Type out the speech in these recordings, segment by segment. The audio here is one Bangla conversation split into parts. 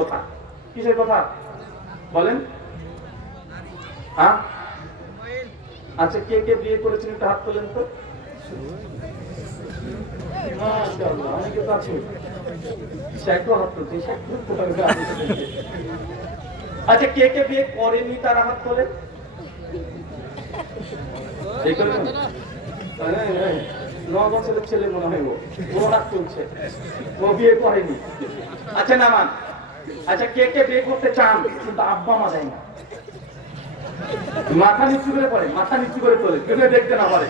কথা। কিসের কথা বলেন? হ্যাঁ, আচ্ছা, কে কে বিয়ে করেছেন একটু হাত তোলেন তো। মাশাআল্লাহ, অনেকে তো আছে। একটু হাত তুলতে, আচ্ছা, কে কে বিয়ে করেনি তারা হাত তোলেন। হ্যাঁ, 9 বছরের ছেলে মনে হয় ও হাত তুলছে, ও বিয়ে করেনি। আচ্ছা নামান। আচ্ছা, কে কে বিয়ে করতে চান কিন্তু আব্বা মা দেয় না? মাথা নিচু করে পড়ে, মাথা নিচু করে তোলে, কেউ দেখতে না পারে।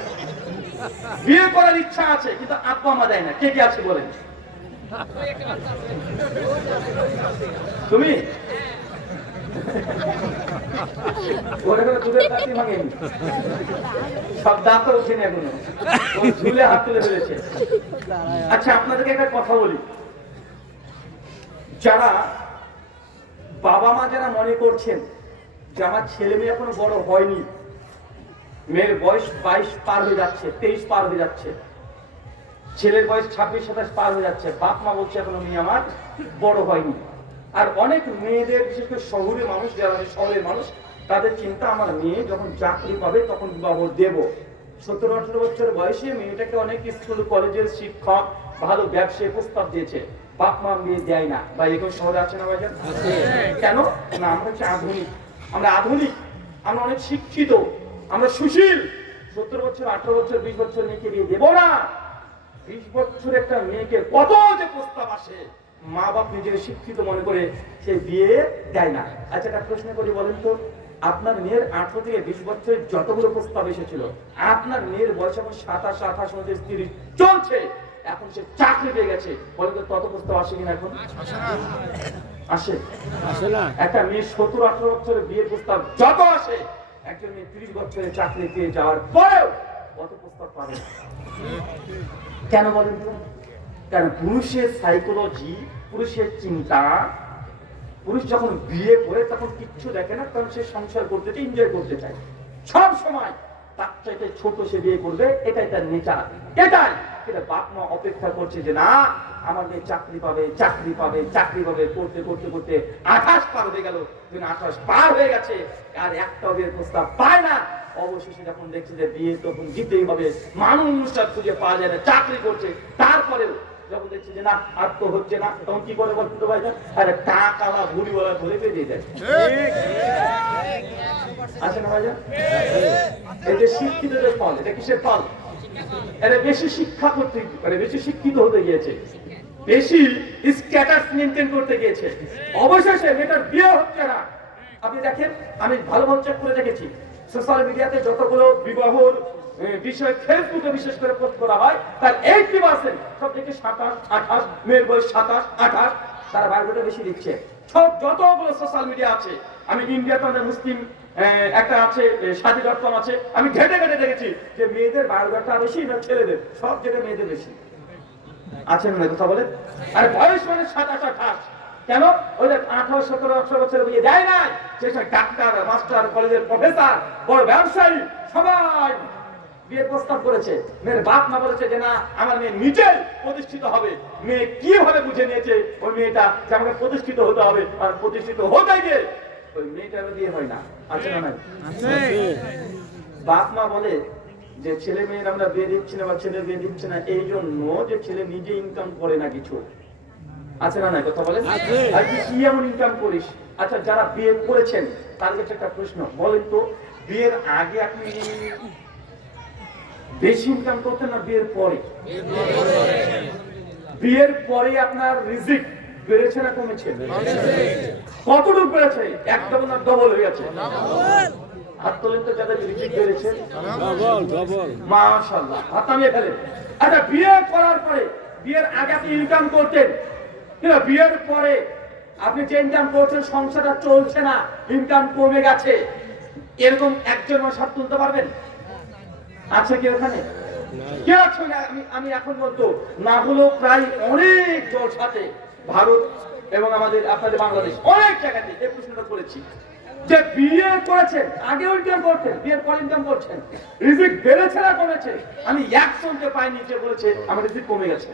বিয়ে করার ইচ্ছা আছে কিন্তু আব্বা মা দেয় না। কে কে আছে বলেন? তুমি দুধের কাঠি ভাঙেনি, সব দাঁত উঠেনি এখনো, ঝুলে হাত তুলে ফেলেছে। আচ্ছা, আপনাদেরকে একটা কথা বলি, যারা বাবা মা যারা মনে করছেন যে আমার ছেলে মেয়ে এখনো বড় হয়নি, মেয়ের বয়স 22 পার হয়ে যাচ্ছে, 23 পার হয়ে যাচ্ছে, ছেলের বয়স 26-27 পার হয়ে যাচ্ছে, বাপ মা বলছে এখনো মেয়ে আমার বড় হয়নি। আর অনেক মেয়েদের, বিশেষ করে শহরের মানুষ, যারা শহরের মানুষ, তাদের চিন্তা আমার মেয়ে যখন চাকরি পাবে তখন বিবাহ দেব। 17-18 বছরের বয়সে মেয়েটাকে অনেক স্কুল কলেজের শিক্ষক ভালো ব্যবসায় প্রস্তাব দিয়েছে, বাপ মা মেয়ে দেয় না। বা এগুলো শহরে আছে না ভাইজান? কেন না? আমরা হচ্ছে আধুনিক, আমরা আধুনিক, আমরা অনেক শিক্ষিত, আমরা সুশীল। 17 বছর, 18 বছর, 20 বছর মেয়েকে বিয়ে দেবো না। 20 বছর একটা মেয়েকে কত যে প্রস্তাব আসে, মা বাপ নিজেকে শিক্ষিত মনে করে সে বিয়ে দেয় না। আচ্ছা, একটা প্রশ্ন করি, বলেন তো, আপনার মেয়ের 18 থেকে 20 বছরের যতগুলো প্রস্তাব এসেছিল, আপনার মেয়ের বয়স এখন 27, 28, 29, 30 চলছে, এখন সে চাকরি পেয়ে গেছে, বলেন তো তত প্রস্তাব আসে কিনা? এখন আসে? আসে না। একটা মেয়ে 17-18 বছরের বিয়ের প্রস্তাব যত আসে, একজন মেয়ে 30 বছরের চাকরি পেয়ে যাওয়ার পরেও কত প্রস্তাব পাবে? কেন বলেন তো? কারণ পুরুষের সাইকোলজি, পুরুষের চিন্তা, পুরুষ যখন বিয়ে করে তখন কিচ্ছু দেখে না, কারণ সে সংসার করতে চায়, এনজয় করতে চায় সব সময়। তার চাইতে ছোট সে বিয়ে করবে, এটাই তার নেচার, এটাই। কিন্তু বাপ মা অপেক্ষা করছে যে না, আমার মেয়ে চাকরি পাবে, চাকরি পাবে, চাকরি পাবে, করতে করতে করতে 28 পার হয়ে গেল, 28 পার হয়ে গেছে, আর একটাও বিয়ের প্রস্তাব পায় না। অবশেষে যখন দেখছে যে বিয়ে তখন দিতেই হবে, মানুষ খুঁজে পাওয়া যায় না, চাকরি করছে, তারপরেও যখন দেখছে যে না আর তো হচ্ছে না, তখন কি করে বলতো ভাই? আরে টাকালা ভুড়িওয়ালা ধরে বেরিয়ে যায়। আছে না ভাই? এই যে শিক্ষিতদের ফল, এটা কিসের ফল? এরা বেশি শিক্ষা করতে, মানে বেশি শিক্ষিত হতে গিয়েছে, বেশি স্ট্যাটাস মেনটেন করতে গিয়েছে, অবশেষে মেয়েটার বিয়ে হচ্ছে না। আপনি দেখেন, আমি ভালো ভালো চেক করে দেখেছি, সোশ্যাল মিডিয়াতে যতগুলো বিবাহর বিষয় ফেসবুকে বিশেষ করে পোস্ট করা হয়, তার 80% সব থেকে 27, 28, মেয়ের বয়স 27, 28, তারা বায়োডাটা বেশি দিচ্ছে। সব যতগুলো সোশ্যাল মিডিয়া আছে, আমি ইন্ডিয়াতে আমাদের মুসলিম একটা আছে, শাদি.com আছে, আমি ঘেটে ঘেটে দেখেছি যে মেয়েদের বায়োডাটা বেশি না ছেলেদের, সব জায়গায় মেয়েদের বেশি আছে না? কথা বলে। আর বয়স মানে 27, 28, কেন? ওই যে 18, 17, 18 বছর বিয়ে দেয় নাই, সেসব ডাক্তার, মাস্টার, কলেজের প্রফেসর, বড় ব্যবসায়ী সবাই বিয়ের প্রস্তাব করেছে। মেয়ের বাপ মা বলেছে যে না, আমার মেয়ে নিজে প্রতিষ্ঠিত হবে। মেয়ে কিভাবে বুঝে নিয়েছে ওই মেয়েটা যে আমাকে প্রতিষ্ঠিত হতে হবে, আর প্রতিষ্ঠিত হতে গিয়ে ওই মেয়েটার বিয়ে হয় না। আছে না নাই? বাপ মা বলে যে ছেলে মেয়ের আমরা বিয়ে দিচ্ছি না বা ছেলে বিয়ে দিচ্ছে না এই জন্য যে ছেলে নিজে ইনকাম করে না কিছু। আছে না নাই? কথা বলেন। আর কি এমন ইনকাম করিস? আচ্ছা, যারা বিয়ে করেছেন তার কাছে একটা প্রশ্ন, বলেন তো, বিয়ের আগে আপনি বেশি ইনকাম করতেন না বিয়ের পরে? বিয়ের পরে আপনার রিজিক বেড়েছে না কমেছে? কতটুকু বেড়েছে? একদম না ডবল হয়ে গেছে? হাত তোলেন তো যাদের রিজিক বেড়েছে। মাশাআল্লাহ, হাত নামিয়ে ফেলেন। আচ্ছা, বিয়ে করার পরে, বিয়ের আগে আপনি ইনকাম করতেন, কিন্তু বিয়ের পরে আপনি যে ইনকাম করছেন সংসারটা চলছে না, ইনকাম কমে গেছে, এরকম একজন মানুষ হাত তুলতে পারবেন? আছে কি ওখানে? কে আছে? আমি এখন বলতো না হলেও প্রায় অনেক জোর সাথে ভারত এবং আমাদের আপনাদের বাংলাদেশ অনেক জায়গাতে এই প্রশ্নটা করেছি যে বিয়ে করেছেন, আগেও ইনকাম করছেন, বিয়ের পর ইনকাম করছেন, রিজিক বেড়েছে না কমেছে? আমি একজনকে পাইনি যে বলেছে আমার রিজিক কমে গেছে।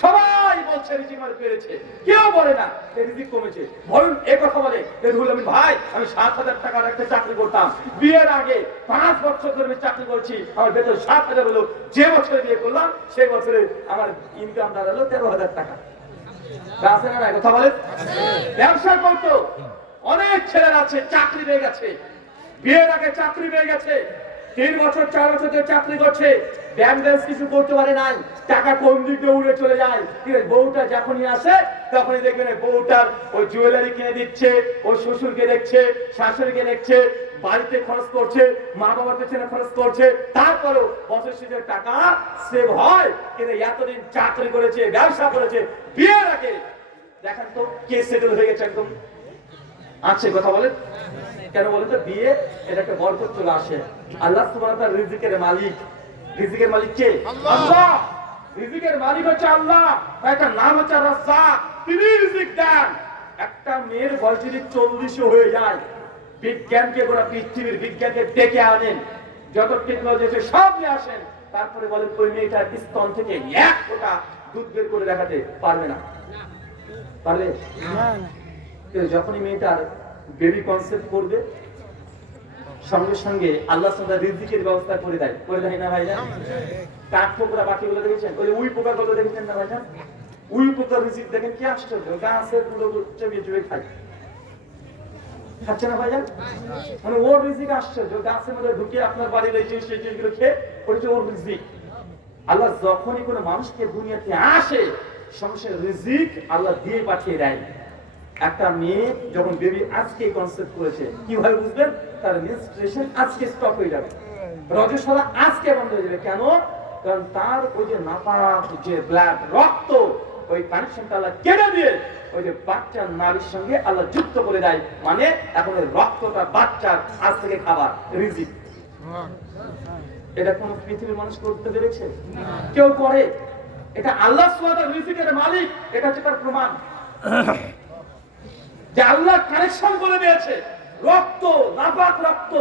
সবাই বলছে রিজিক আমার পেরেছে, কেউ বলে না রিজিক কমেছে। বলুন এ কথা বলে রুহুল আমিন ভাই, আমি 7,000 টাকার একটা চাকরি করতাম, বিয়ের আগে 5 বছর ধরে আমি চাকরি করছি, আমার বেতন 7,000 হলো, যে বছরে বিয়ে করলাম সেই বছরে আমার ইনকাম দাঁড়ালো 13,000 টাকা। আছে না কথা বলেন? ব্যবসা করতো, অনেক ছেলেরা আছে চাকরি পেয়ে গেছে, বিয়ের আগে চাকরি পেয়ে গেছে, 3 বছর 4 বছর ধরে চাকরি করছে, ব্যাংক ব্যালেন্স কিছু করতে পারে নাই, টাকা কোন দিকে উড়ে চলে যায়। ঠিক আছে, বউটা যখনই আসে তখনই দেখবেন বউটার ওই জুয়েলারি কিনে দিচ্ছে, ওই শ্বশুরকে দেখছে, শাশুড়িকে দেখছে, বাড়িতে খরচ করছে, মা বাবার পেছনে খরচ করছে, তারপরেও বছর শেষে টাকা সেভ হয়। কিন্তু এতদিন চাকরি করেছে, ব্যবসা করেছে, বিয়ের আগে দেখেন তো কে সেটেল হয়ে গেছে একদম আছে। কথা বলেন কেন বলেন তো? বিয়ে এটা একটা বরকত চলে আসে। আল্লাহ সুবহানাহু ওয়া তাআলা রিজিকের মালিক। রিজিকের মালিক কে? আল্লাহ। রিজিকের মালিক হচ্ছে আল্লাহ, একটা নাম হচ্ছে রাজ্জাক, তিনি রিজিক দেন। একটা মেয়ের বয়স যদি 40 হয়ে যায়, বিজ্ঞানকে গোটা পৃথিবীর বিজ্ঞানকে ডেকে আনেন, যত টেকনোলজি আছে সব নিয়ে আসেন, তারপরে বলেন ওই মেয়েটার স্তন থেকে 1 ফোঁটা দুধ বের করে দেখাতে পারবে না। পারবে না। যখনই মেয়েটার বেবি কনসেপ্ট করবে, সঙ্গে সঙ্গে আল্লাহ সুবহানাহু রিজিকের ব্যবস্থা করে দেয়। করে দেয় না ভাইজান? কাঠ ঠোকরা বাকিগুলো দেখেছেন? ওই উই পোকাগুলো দেখেছেন না ভাইজান? উই পোকার রিজিক দেখেন কি আশ্চর্য, গাছের গুলো চেবিয়ে চেবিয়ে খায়, খাচ্ছে না ভাইজান? মানে ওর রিজিক আশ্চর্য, গাছের মধ্যে ঢুকে আপনার বাড়ির এই সেই জিনিসগুলো খেয়ে ওটা ওর রিজিক। আল্লাহ যখনই কোনো মানুষকে দুনিয়াতে আসে, সঙ্গে রিজিক আল্লাহ দিয়ে পাঠিয়ে দেয়। একটা মেয়ে যখন বেবি আজকে কনসেপ্ট করেছে, কিভাবে বুঝবেন? তার মেনস্ট্রুয়েশন আজকে স্টপ হয়ে যাবে, রজস্বলা আজকে বন্ধ হয়ে যাবে। কেন? কারণ তার ওই যে নাপাক যে ব্লাড রক্ত, ওই কানেকশনটা আল্লাহ কেটে দিয়ে ওই যে বাচ্চার নারীর সঙ্গে আল্লাহ যুক্ত করে দেয়। মানে এখন ওই রক্তটা বাচ্চার আজ থেকে খাবার রিজিক। এটা কোন পৃথিবীর মানুষ করতে পেরেছে? কেউ করে? এটা আল্লাহ সুবহানাহু ওয়া তাআলা রিজিকের মালিক, এটা হচ্ছে তার প্রমাণ যে আল্লাহ কানেকশন করে দিয়েছে। রক্ত, নাপাক রক্ত,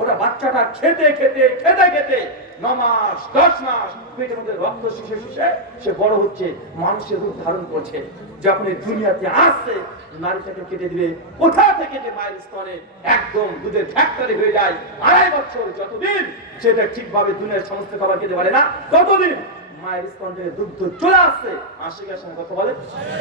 ওটা বাচ্চাটা খেতে খেতে খেতে খেতে 9 মাস 10 মাস পেটের মধ্যে রক্ত শুষে শুষে সে বড় হচ্ছে, মানুষের রূপ ধারণ করছে। যখন এই দুনিয়াতে আসছে, নারীটাকে কেটে দিবে, কোথা থেকে যে মায়ের স্তনে একদম দুধের ফ্যাক্টরি হয়ে যায়। 2.5 বছর যতদিন সেটা ঠিকভাবে দুনিয়ার সমস্ত খাবার খেতে পারে না, ততদিন মায়ের স্তন থেকে দুধ চলে আসছে। আশিকের সঙ্গে কথা বলে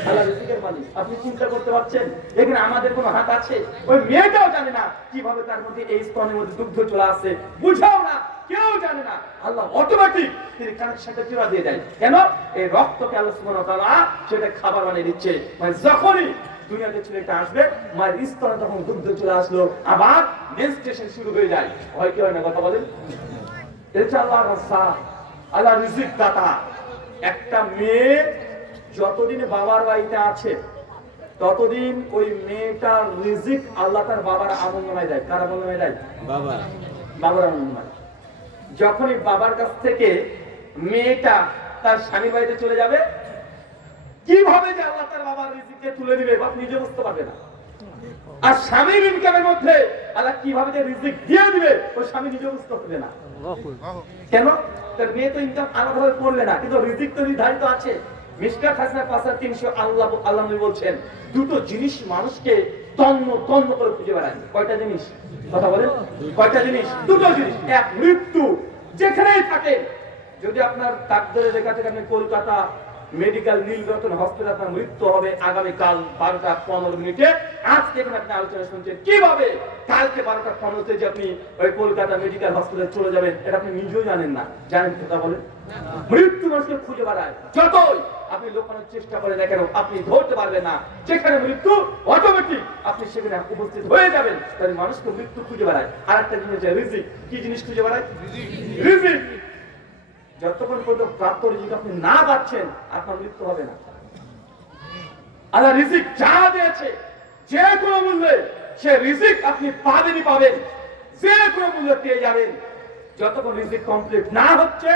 আল্লাহ রিজিকের মালিক। আপনি চিন্তা করতে পারছেন এখানে আমাদের কোনো হাত আছে? ওই মেয়েটাও জানে না কিভাবে তার মধ্যে এই স্তনের মধ্যে দুধ চলে আসছে, বুঝাও না, কেউ জানে না। আল্লাহ অটোমেটিক তিনি কানেকশনটা জোড়া দিয়ে দেয়। কেন? এই রক্তকে আল্লাহ সুবহানাহু ওয়া তাআলা সেটা খাবার বানিয়ে দিচ্ছে। মানে যখনই দুনিয়াতে ছেলেটা আসবে, মায়ের স্তনে তখন দুধ চলে আসলো, আবার মেনস্ট্রুয়েশন শুরু হয়ে যায়। হয় কি হয় না? কথা বলেন। এটা আল্লাহর রাজ্জাক, আল্লাহ রিজিক দাতা। একটা মেয়ে যতদিন বাবার বাড়িতে আছে, ততদিন ওই মেয়েটার রিজিক আল্লাহ তার বাবার আনন্দময় দেয়। কার আনন্দময় দেয়? বাবার আনন্দময়। যখনই বাবার কাছ থেকে মেয়েটা তার স্বামীর বাড়িতে চলে যাবে, কিভাবে যে আল্লাহ তার বাবার রিজিককে তুলে দিবে বাপ নিজে বুঝতে পারবে না। আর স্বামীর ইনকামের মধ্যে আল্লাহ কিভাবে যে রিজিক দিয়ে দিবে ওই স্বামী নিজে বুঝতে পারবে না। কেন? তার মেয়ে তো ইনকাম আলাদাভাবে করলে না, কিন্তু রিজিক তো নির্ধারিত আছে। মিশকাত হাসানাত 5300 আল্লাহ নবী বলছেন, দুটো জিনিস মানুষকে তন্ন তন্ন করে খুঁজে বেড়ায়। কয়টা জিনিস? কথা বলেন। কয়টা জিনিস? দুটো জিনিস। এক, মৃত্যু। যেখানেই থাকেন, যদি আপনার তাকদীরে লেখা থাকে আপনি কলকাতা মেডিকেল নীলরতন হসপিটাল, আপনার মৃত্যু হবে আগামীকাল 12:15। আজকে এখানে আপনি আলোচনা শুনছেন কিভাবে কালকে 12:15 যে আপনি ওই কলকাতা মেডিকেল হসপিটালে চলে যাবেন, এটা আপনি নিজেও জানেন না। জানেন কথা বলেন? মৃত্যু মানুষকে খুঁজে বেড়ায়। যতই আপনি লোকানোর চেষ্টা করেন না কেন, আপনি ধরতে পারবেন না। যেখানে মৃত্যু অটোমেটিক আপনি সেখানে উপস্থিত হয়ে যাবেন। তাই মানুষকে মৃত্যু খুঁজে বেড়ায়। আর একটা জিনিস হচ্ছে রিজিক। কি জিনিস খুঁজে বেড়ায়? রিজিক। যতক্ষণ পর্যন্ত প্রাপ্ত রিজিক আপনি না পাচ্ছেন, আপনার মৃত্যু হবে না। আল্লাহ রিজিক যা দিয়েছে, যে কোনো মূল্যে সে রিজিক আপনি পাবেনই পাবেন, যে কোনো মূল্যে পেয়ে যাবেন। যতক্ষণ রিজিক কমপ্লিট না হচ্ছে,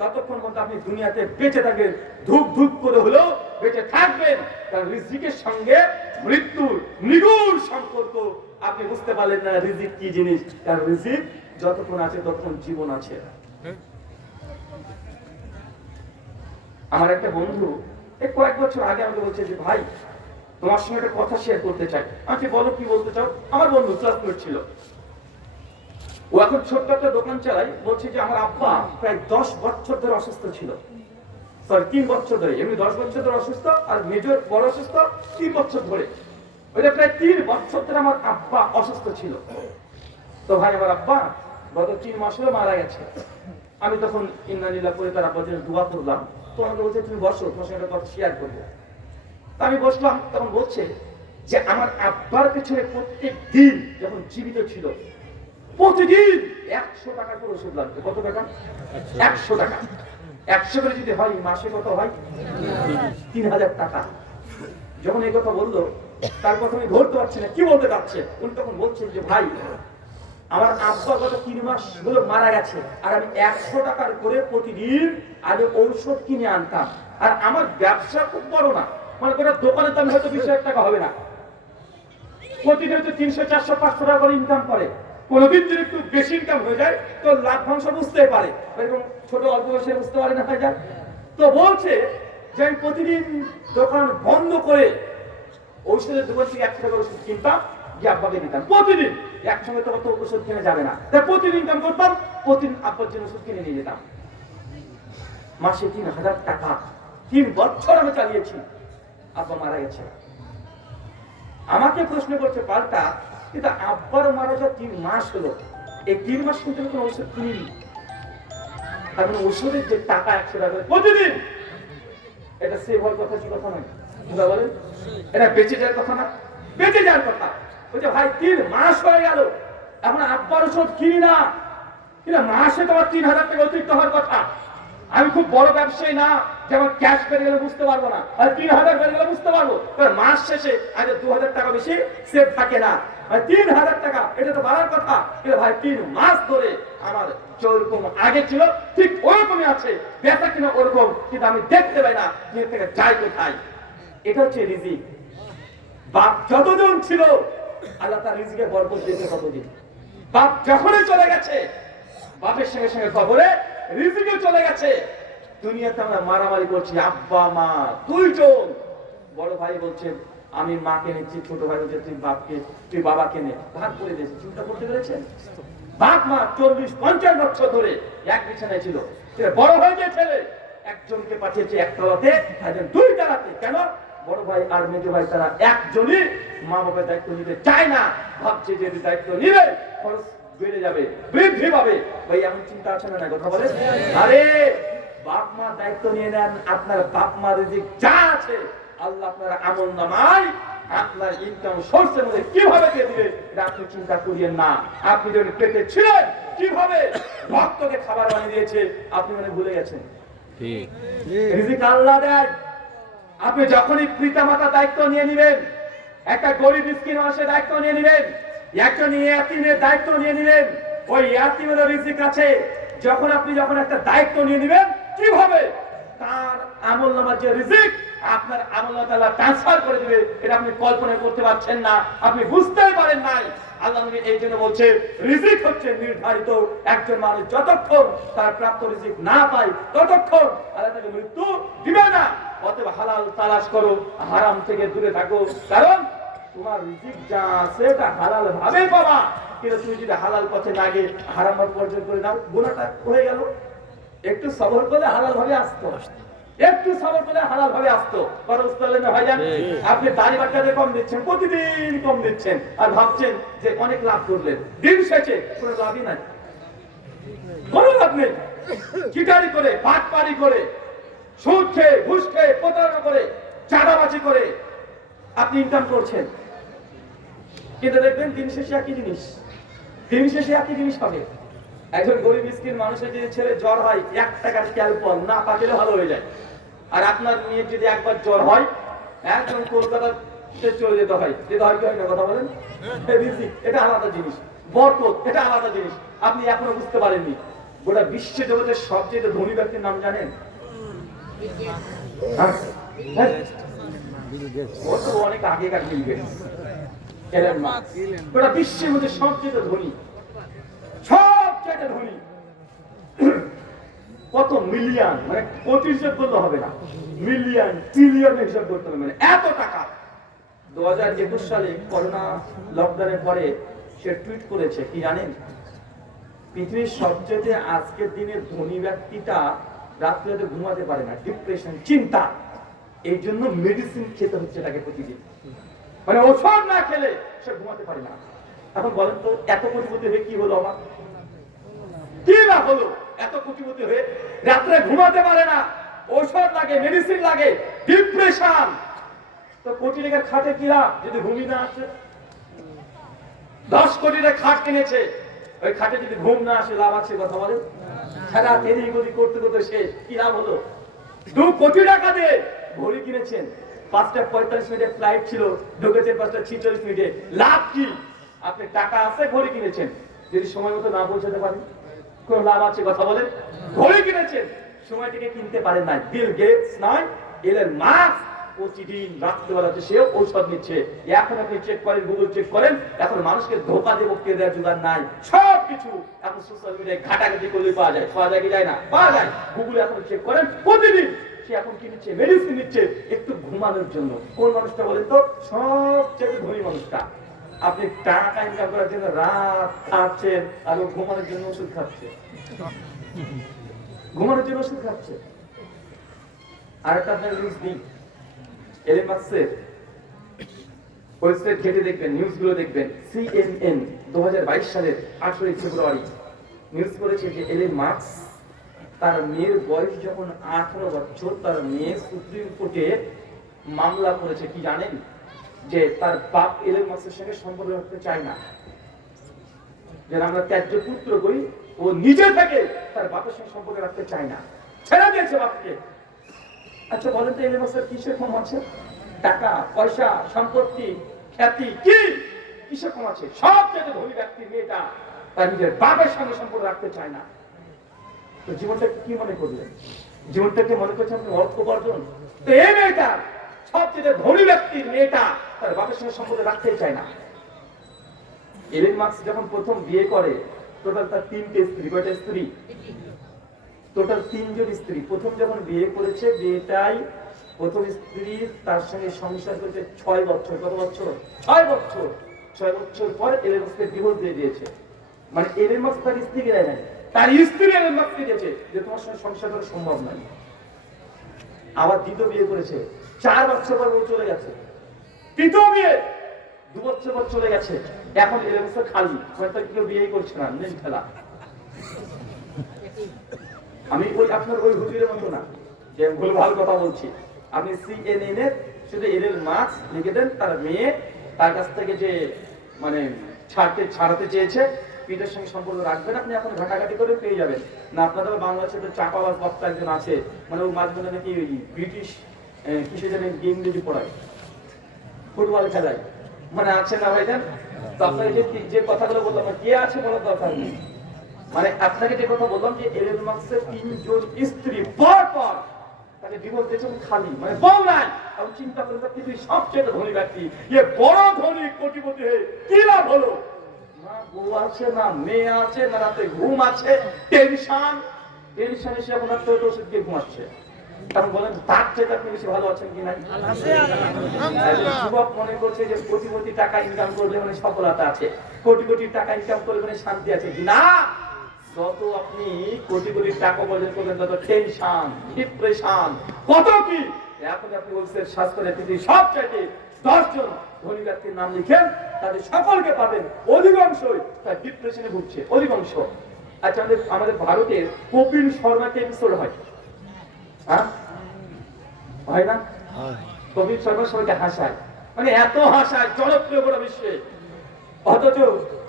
ততক্ষণ পর্যন্ত আপনি দুনিয়াতে বেঁচে থাকবেন, ধূপ ধূপ করে হলেও বেঁচে থাকবেন। কারণ রিজিকের সঙ্গে মৃত্যুর নিগুড় সম্পর্ক। আপনি বুঝতে পারলেন না রিজিক কি জিনিস। কারণ রিজিক যতক্ষণ আছে ততক্ষণ জীবন আছে। আমার একটা বন্ধু এই কয়েক বছর আগে আমাকে বলছে যে ভাই তোমার সঙ্গে একটা কথা শেয়ার করতে চাই। আমাকে বলো কি বলতে চাও। আমার বন্ধু ক্লাসমেট ছিল, ও এখন ছোট্ট একটা দোকান চালায়। বলছে যে আমার আব্বা প্রায় 10 বছর ধরে অসুস্থ ছিল, সরি 3 বছর ধরে, এমনি 10 বছর ধরে অসুস্থ, আর মেজর বড় অসুস্থ 3 বছর ধরে। ওইটা প্রায় 3 বছর ধরে আমার আব্বা অসুস্থ ছিল। তো ভাই আমার আব্বা গত 3 মাস হলো মারা গেছে। আমি তখন ইন্নালিল্লাহ করে তার আব্বার জন্য দোয়া করলাম। তো আমাকে বলছে তুমি বসো, তোমার সঙ্গে একটা কথা শেয়ার করবো। তা আমি বসলাম। তখন বলছে যে আমার আব্বার পেছনে প্রত্যেক দিন যখন জীবিত ছিল প্রতিদিন 100 টাকা করে ওষুধ লাগবে। কত টাকা? 100 টাকা। 100 করে যদি হয় মাসে কত হয়? 3000 টাকা। যখন এই কথা বললো তার কথা আমি ধরতে পারছি না কি বলতে চাচ্ছে। উনি তখন বলছেন যে ভাই আমার আব্বা গত 3 মাস হলো মারা গেছে, আর আমি 100 টাকার করে প্রতিদিন আগে ঔষধ কিনে আনতাম। আর আমার ব্যবসা খুব বড় না, মানে গোটা দোকানের দাম হয়তো 20,000 টাকা হবে না, প্রতিদিন তো 300, 400, 500 টাকা করে ইনকাম করে। কোনোদিন যদি একটু বেশি ইনকাম হয়ে যায় তো লাভ্যাংশ বুঝতে পারে, এরকম ছোট অল্প বয়সে বুঝতে পারে না হয়ে যায়। তো বলছে যে আমি প্রতিদিন দোকান বন্ধ করে ঔষধের দোকান থেকে 100 টাকা ওষুধ কিনতাম, যে আব্বাকে দিতাম। প্রতিদিন একসঙ্গে তো কত ওষুধ কিনে যাবে না, তাই প্রতিদিন ইনকাম করতাম, প্রতিদিন আব্বার জন্য ওষুধ কিনে নিয়ে যেতাম। মাসে 3000 টাকা 3 বছর আমি চালিয়েছি। আব্বা মারা গেছে। আমাকে প্রশ্ন করছে পাল্টা, কিন্তু আব্বার মারা যা 3 মাস হলো, এই 3 মাস কিন্তু কোনো ওষুধ কিনিনি। কারণ ওষুধের যে টাকা 100 টাকা প্রতিদিন, এটা সেভ হওয়ার কথা কি কথা নয়? বলেন, এটা বেঁচে যাওয়ার কথা না? বেঁচে যাওয়ার কথা। বলছে ভাই 3 মাস হয়ে গেল এখন আব্বার ওষুধ কিনি না, কিন্তু মাসে তোমার 3000 টাকা অতিরিক্ত হওয়ার কথা। আমি খুব বড় ব্যবসায়ী না যে আমার ক্যাশ বেড়ে গেলে বুঝতে পারবো না, আর 3000 বেড়ে গেলে বুঝতে পারবো। মাস শেষে আগে 2000 টাকা বেশি সেভ থাকে না, 3000 টাকা এটা তো বাড়ার কথা। কিন্তু ভাই 3 মাস ধরে আমার যেরকম আগে ছিল ঠিক ওরকমই আছে, বেচা কিনা ওরকম, কিন্তু আমি দেখতে পাই না নিজের থেকে যাই কোথায়। এটা হচ্ছে রিজিক। বাপ যতদিন ছিল আল্লাহ তার রিজিকে বরকত দিয়েছে ততদিন। বাপ যখনই চলে গেছে, বাপের সঙ্গে সঙ্গে খবরে রিজিকে চলে গেছে। দুনিয়াতে আমরা মারামারি করছি, আব্বা মা 2 জন। বড় ভাই বলছে আমি মাকে নিচ্ছি, ছোট ভাই বলছে তুই বাবাকে নে, ভাগ করে দিয়েছে। চিন্তা করতে পেরেছেন? বাপ মা 40-50 বছর ধরে এক বিছানায় ছিল, বড় হয়ে গিয়ে ছেলে একজনকে পাঠিয়েছে একতলাতে, একজন 2 তলাতে। কেন? বড় ভাই আর মেজো ভাই তারা একজনই মা বাবার দায়িত্ব নিতে চায় না, ভাবছে যে দায়িত্ব নিবে খরচ বেড়ে যাবে, বৃদ্ধি পাবে। ভাই এমন চিন্তা আছে না? কথা বলে, আরে বাপ মা দায়িত্ব নিয়ে নেন, আপনার বাপ মা রিজিক যা আছে আল্লাহ আপনার আমল নামায় আপনার ইনকাম সোর্সের মধ্যে কিভাবে দিয়ে দিবে এটা আপনি চিন্তা করিয়েন না। আপনি যখন পেটে ছিলেন কিভাবে ভক্তকে খাবার বানিয়ে দিয়েছে আপনি মানে ভুলে গেছেন। ঠিক, রিজিক আল্লাহ দেয়। আপনি যখনই পিতামাতা দায়িত্ব নিয়ে নেবেন, একটা গরিব মিসকিন মানুষের দায়িত্ব নিয়ে নেবেন, একজন ইয়াতীমের দায়িত্ব নিয়ে নেবেন, ওই ইয়াতীমের রিজিক আছে। যখন একটা দায়িত্ব নিয়ে নেবেন কিভাবে তার আমলনামার যে রিজিক আপনার আমলনামা আল্লাহ ট্রান্সফার করে দিবে, এটা আপনি কল্পনা করতে পারছেন না, আপনি বুঝতেই পারেন নাই। আল্লাহ নবী এই জন্য বলছে রিজিক হচ্ছে নির্ধারিত। একজন মানুষ যতক্ষণ তার প্রাপ্ত রিজিক না পায় ততক্ষণ আল্লাহ তাকে মৃত্যু দিবে না। অতএব হালাল তালাশ করো, হারাম থেকে দূরে থাকো, কারণ তোমার রিজিক যা আছে এটা হালাল ভাবে পাবা। কিন্তু তুমি যদি হালাল পথে না গিয়ে হারাম পথ অর্জন করে নাও, গুনাহটা হয়ে গেল। একটু সবর করলে হালাল ভাবে আসতো, একটু সবর করলে হালাল ভাবে আসতো। আপনি দাড়ি বাচ্চাদের কম দিচ্ছেন, প্রতিদিন কম দিচ্ছেন, আর ভাবছেন যে অনেক লাভ করলেন, দিন শেষে কোনো লাভই নাই, কোনো লাভ নেই। চিটারি করে, বাটপারি করে, সুদ খেয়ে, ঘুষ খেয়ে, প্রতারণা করে, চাঁদাবাজি করে আপনি ইনকাম করছেন, কিন্তু দেখবেন দিন শেষে একই জিনিস, দিন শেষে একই জিনিস হবে। একজন গরিব মিসকিন মানুষের যদি ছেলে জ্বর হয় 1 টাকার ক্যালপল না পাঠালে ভালো হয়ে যায়। আর আপনার মেয়ের যদি একবার জ্বর হয় একজন কলকাতাতে চলে যেতে হয় কি হয় না? কথা বলেন, এটা আলাদা জিনিস, বরকত এটা আলাদা জিনিস। আপনি এখনো বুঝতে পারেননি। গোটা বিশ্ব জগতের সবচেয়ে ধনী ব্যক্তির নাম জানেন? অনেক আগেকার বিল গেটস। গোটা বিশ্বের মধ্যে সবচেয়ে ধনী, সবচেয়ে ধনী। কত মিলিয়ন, মানে কোটি হিসাব করলে হবে না, মিলিয়ন ট্রিলিয়ন হিসাব করতে হবে, মানে এত টাকা। 2021 সালে করোনা লকডাউনের পরে সে টুইট করেছে কি জানেন, পৃথিবীর সবচেয়ে আজকের দিনের ধনী ব্যক্তিটা রাত্রিতে ঘুমাতে পারে না, ডিপ্রেশন, চিন্তা, এই জন্য মেডিসিন খেতে হচ্ছে তাকে প্রতিদিন, মানে ওষুধ না খেলে সে ঘুমাতে পারে না। এখন বলেন তো এত কোটিপতি হয়ে কি হলো আমার, কি না হলো? এত কোটিপতি হয়ে রাত্রে ঘুমাতে পারে না, ঔষধ লাগে, মেডিসিন লাগে, ডিপ্রেশন। তো কোটি টাকার খাটে কি লাভ যদি ঘুমি না আসে? 10 কোটি টাকা খাট কিনেছে, ওই খাটে যদি ঘুম না আসে লাভ আছে? কথা বলেন। সারা এদিক ওদিক করতে করতে শেষ, কি লাভ হলো? 2 কোটি টাকা দিয়ে ঘড়ি কিনেছেন, 5টা 45 মিনিটের ফ্লাইট ছিল, ঢুকেছেন 5টা 46 মিনিটে, লাভ কি? আপনি টাকা আছে, ঘড়ি কিনেছেন, যদি সময় মতো না পৌঁছাতে পারেন কোন লাভ আছে? কথা বলেন। ঘড়ি কিনেছেন, সময়টাকে কিনতে পারেন না। বিল গেটস নয়, এলন মাস্ক প্রতিদিন রাত্রিবেলাতে সে ঔষধ নিচ্ছে। এখন আপনি চেক করেন, গুগল চেক করেন, এখন মানুষকে ধোকা দেবো কে দেওয়ার জোগাড় নাই, সবকিছু এখন সোশ্যাল মিডিয়ায় ঘাটাঘাটি করলে পাওয়া যায়। পাওয়া যায় কি যায় না? পাওয়া যায়। গুগলে এখন চেক করেন, প্রতিদিন সে এখন কি নিচ্ছে? মেডিসিন নিচ্ছে একটু ঘুমানোর জন্য। কোন মানুষটা বলেন তো? সবচেয়ে ধনী মানুষটা। আপনি টাকা ইনকাম করার জন্য রাত খাচ্ছেন, আর ও ঘুমানোর জন্য ওষুধ খাচ্ছে, ঘুমানোর জন্য ওষুধ খাচ্ছে। আর একটা আপনার নিউজ দিই, এলন মাস্কের ওয়েবসাইট ঘেটে দেখবেন, নিউজগুলো দেখবেন। CNN 2022 সালের 18 ফেব্রুয়ারি নিউজ করেছে যে এলন মাস্ক তার মেয়ের বয়স যখন 18 বছর, তার মেয়ে সুপ্রিম কোর্টে মামলা করেছে কি জানেন, যে তার বাপ এলন মাস্কের সঙ্গে সম্পর্ক রাখতে চায় না, যেন আমরা ত্যায্য পুত্র করি, ও নিজে থেকে তার বাপের সঙ্গে সম্পর্ক রাখতে চায় না, ছেড়ে দিয়েছে বাপকে। আচ্ছা বলেন তো এলন মাস্কের কিসের কম আছে? টাকা পয়সা, সম্পত্তি, খ্যাতি, কি কিসের কম আছে? সবচেয়ে ধনী ব্যক্তির মেয়েটা তার নিজের বাপের সঙ্গে সম্পর্ক রাখতে চায় না। তো জীবনটাকে কি মনে করলেন? জীবনটাকে মনে করছেন আপনি অর্থ উপার্জন? তো এই মেয়েটা, সবচেয়ে ধনী ব্যক্তির মেয়েটা তার বাপের সঙ্গে সম্পর্ক রাখতে চায় না। এলন মাস্ক যখন প্রথম বিয়ে করে, টোটাল তার 3টে স্ত্রী। কয়টা স্ত্রী? টোটাল 3 জন স্ত্রী। প্রথম যখন বিয়ে করেছে, বিয়েটাই প্রথম স্ত্রী তার সঙ্গে সংসার করেছে 6 বছর। কত বছর? 6 বছর। 6 বছর পর এলন মাস্ককে ডিভোর্স দিয়ে দিয়েছে। মানে এলন মাস্ক তার স্ত্রীকে দেয় নাই, তার স্ত্রী এলন মাস্ককে দিয়েছে যে তোমার সঙ্গে সংসার করা সম্ভব নয়। আবার দ্বিতীয় বিয়ে করেছে, 4 বছর পর ও চলে গেছে। তৃতীয় বিয়ে 2 বছর পর চলে গেছে। এখন এলন মাস্ক খালি, হয়তো কেউ বিয়েই করছে না, নেই খেলা। আমি ওই আপনার ওই হুজুরের মতো না যে ভুল ভাল কথা বলছি। আপনি CNN এর শুধু এলন মাস্ক লিখে দেন, তার মেয়ে তার কাছ থেকে যে মানে ছাড়াতে চেয়েছে, পিতার সঙ্গে সম্পর্ক রাখবেন, আপনি এখন ঘাটাঘাটি করে পেয়ে যাবেন। না আপনাদের বাংলাদেশে তো চাপাবাজ বক্তা একজন আছে, মানে ও মাঝে মাঝে নাকি ব্রিটিশ কিসে জানেন ইংরেজি পড়ায়, ফুটবল খেলায়, মানে আছে না ভাইজান? তো আপনাকে যে কথাগুলো বললাম, কে আছে বলার দরকার নেই। মানে আপনাকে যে কথা বললাম যে এলন মাস্কের 3 জন স্ত্রী পর পর তাকে ডিভোর্স দিয়েছেন, খালি, মানে বউ নাই। আমি চিন্তা করেন পৃথিবীর সবচেয়ে ধনী ব্যক্তি, এ বড় ধনী কোটিপতি হয়ে কি লাভ হলো? না বউ আছে, না মেয়ে আছে, না রাতে ঘুম আছে, টেনশনে সে এখন রাত্রে ওষুধ দিয়ে ঘুমাচ্ছে। কারণ বলেন তার চেয়ে আপনি বেশি ভালো আছেন কি নাই? যুবক মনে করছে যে কোটি কোটি টাকা ইনকাম করলে মানে সফলতা আছে, কোটি কোটি টাকা ইনকাম করলে মানে শান্তি আছে। না, যত আপনি কোটি কোটি টাকা উপার্জন করবেন তত টেনশন, ডিপ্রেশন, কত কি। এখন আপনি বলছেন শ্বাস করে পৃথিবীর সবচাইতে 10 জন ধনী ব্যক্তির নাম লিখেন, তাদের সকলকে পাবেন অধিকাংশই তার ডিপ্রেশনে ভুগছে, অধিকাংশ। আচ্ছা আমাদের ভারতের কপিল শর্মাকে এপিসোড হয়, হ্যাঁ হয় না? কপিল শর্মা সবাইকে হাসায়, মানে এত হাসায়, জনপ্রিয় গোটা বিশ্বে। অথচ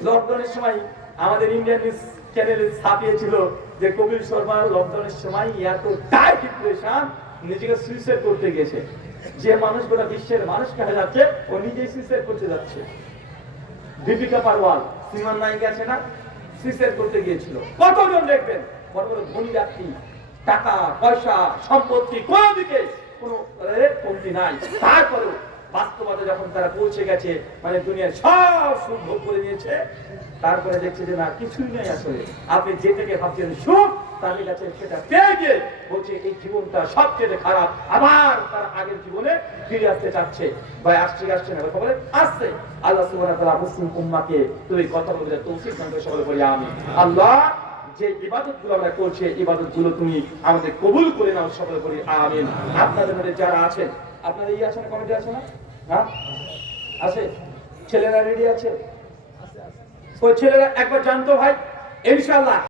লকডাউনের সময় আমাদের ইন্ডিয়ান নিউজ চ্যানেলে ছাপিয়েছিল যে কপিল শর্মা লকডাউনের সময় এতটাই ডিপ্রেশন, নিজেকে সুইসাইড করতে গেছে। যে মানুষ গোটা বিশ্বের মানুষকে হারাচ্ছে, ও নিজেই সুইসাইড করতে যাচ্ছে। দীপিকা পারওয়াল সিনেমার নায়িকা আছে না, সুইসাইড করতে গিয়েছিল। কতজন দেখবেন বড় বড় ধনী ব্যক্তি, টাকা পয়সা সম্পত্তি কোনো দিকে কোনো কমতি নাই, তারপরেও বাস্তবতা যখন তারা পৌঁছে গেছে, মানে দুনিয়ার সব সুখ ভোগ করে নিয়েছে, তারপরে দেখছে যে না কিছুই নেই আসলে। আপনি যেটাকে ভাবছেন সুখ, তাদের কাছে সেটা পেয়ে গিয়ে বলছে এই জীবনটা সবচেয়ে খারাপ, আবার তার আগের জীবনে ফিরে আসতে চাচ্ছে। ভাই আসছে না কথা বলে আসছে। আল্লাহ সুবহানাহু ওয়া তাআলা মুসলিম উম্মাহকে তুই কথা বলতে তৌফিক দান করে সকলে বলি আমিন। আল্লাহ যে ইবাদতগুলো আমরা করছি ইবাদতগুলো তুমি আমাদের কবুল করে নাও, সকলে বলি আমিন। আপনাদের মধ্যে যারা আছেন, আপনাদের এই আছে না, কমিটি আছে না? হ্যাঁ আছে, ছেলেরা রেডি আছে? ওই ছেলেরা একবার জানতো ভাই ইনশাআল্লাহ